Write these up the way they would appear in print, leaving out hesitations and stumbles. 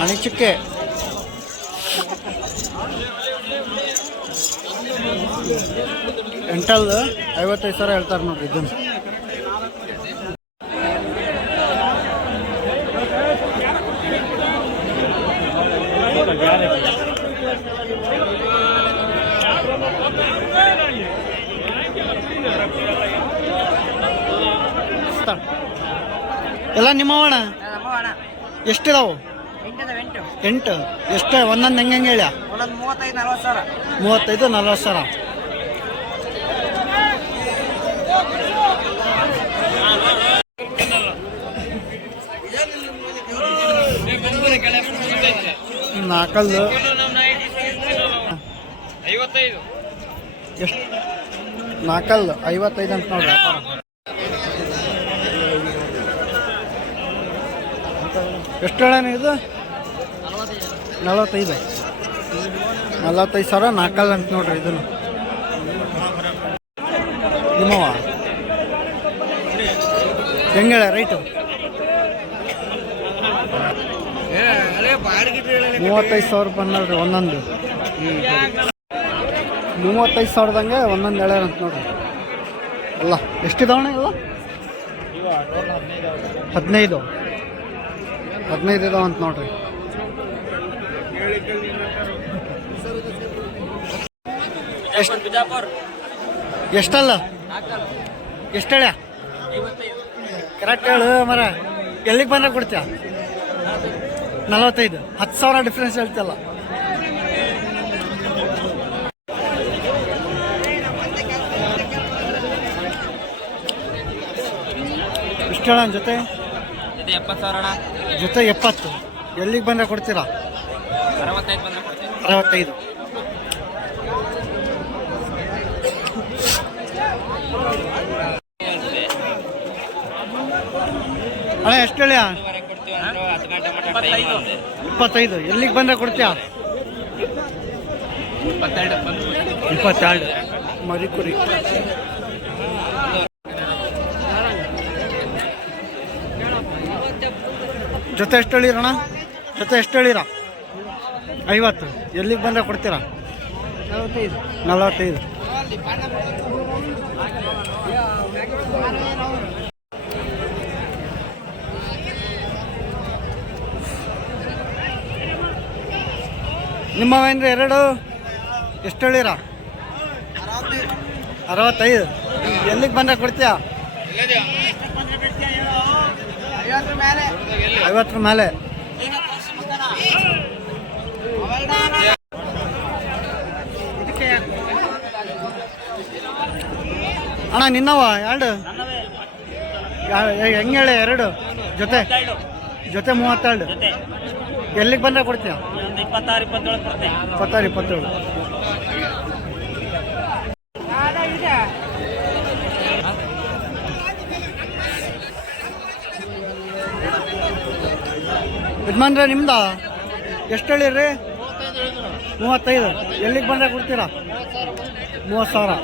आणि ಚಿಕ್ಕೆ ಎಂಟಲ್ದು 55,000 ಹೇಳ್ತಾರೆ ನೋಡ್ರಿ ಇದನ್ನು. ಎಲ್ಲ ನಿಮ್ಮವಣ ಎಷ್ಟಿದಾವು? 8. ಎಷ್ಟು ಒಂದೊಂದು ಹೆಂಗೆ ಹೇಳ್ಯ? 35-40,000. ನಾಲ್ಕಲ್ಲು ಎಷ್ಟು? ನಾಲ್ಕಲ್ಲು 55 ಅಂತ ನೋಡ್ರಿ. ಎಷ್ಟು ಹೇಳ ಇದು? 45,000 ನಾಲ್ಕಲ್ಲು ಅಂತ ನೋಡ್ರಿ ಇದನ್ನು. ನಿಮ್ಮವ ಹೆಂಗೆ ಹೇಳ ರೈಟು? 35,000 ರೂಪಾಯಿ ನೋಡ್ರಿ ಒಂದೊಂದು. 35,000ದಂಗೆ ಒಂದೊಂದು ಹೇಳ್ಯಾರ ಅಂತ ನೋಡ್ರಿ. ಅಲ್ಲ ಎಷ್ಟಿದಾವಣ ಎಲ್ಲ? 15 ಇದಾವ ಅಂತ ನೋಡ್ರಿ. ಎಷ್ಟಲ್ಲ? ಎಷ್ಟು ಹೇಳ್ಯ? ಕರೆಕ್ಟ್ ಹೇಳು ಮರ. ಎಲ್ಲಿಗೆ ಬಂದ್ರೆ ಕೊಡ್ತೀಯ? 45. 10,000 ಡಿಫ್ರೆನ್ಸ್ ಹೇಳ್ತಲ್ಲ. ಎಷ್ಟು ಹೇಳ ಜೊತೆ? 70,000. ಜೊತೆ 70. ಎಲ್ಲಿಗೆ ಬಂದರೆ ಕೊಡ್ತೀರಾ? 65. ಅಣ್ಣ ಎಷ್ಟು ಹೇಳಿಯ? 25. ಎಲ್ಲಿಗೆ ಬಂದರೆ ಕೊಡ್ತೀಯಾ? 22. ಮರಿ ಕುರಿ. ಜೊತೆ ಎಷ್ಟು ಹೇಳಿರಣ್ಣ? ಜೊತೆ ಎಷ್ಟು ಹೇಳಿರ? 50. ಎಲ್ಲಿಗೆ ಬಂದರೆ ಕೊಡ್ತೀರಾ? 45. ನಿಮ್ಮವೇನ್ರಿ ಎರಡು? ಎಷ್ಟು ಹೇಳಿರ? 65. ಎಲ್ಲಿಗೆ ಬಂದರೆ ಕೊಡ್ತೀಯಾ? 50 ಮೇಲೆ. ಅಣ್ಣ ನಿನ್ನವ ಎರಡು? ಹೆಂಗೆ ಹೇಳಿ ಎರಡು? ಜೊತೆ 32. ಎಲ್ಲಿಗೆ ಬಂದರೆ ಕೊಡ್ತೀಯ? 26-27. ಯಜಮಾನ್ರೆ ನಿಮ್ದ ಎಷ್ಟು ಹೇಳಿರಿ? 35. ಎಲ್ಲಿಗೆ ಬಂದರೆ ಕೊಡ್ತೀರಾ? 30,000.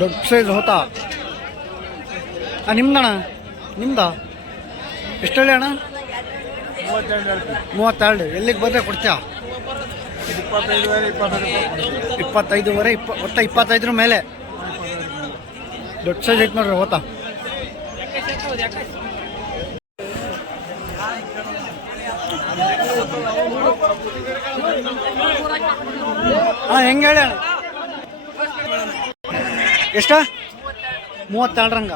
ದೊಡ್ಡ ಸೈಜ್ ಹೋತಾ ನಿಮ್ದಣ್ಣ? ನಿಮ್ದ ಎಷ್ಟು ಹೇಳಿ ಅಣ್ಣ? 32. ಎಲ್ಲಿಗೆ ಬಂದರೆ ಕೊಡ್ತೀಯಾ? 25. ಒಟ್ಟು 25 ಮೇಲೆ. ದೊಡ್ಡ ಸೈಜ್ ಐತೆ ನೋಡ್ರಿ ಹೋತಾ. ಹೆಂಗೆ ಹೇಳಿ ಅಣ್ಣ? ಎಷ್ಟು? 32 ರಂಗ.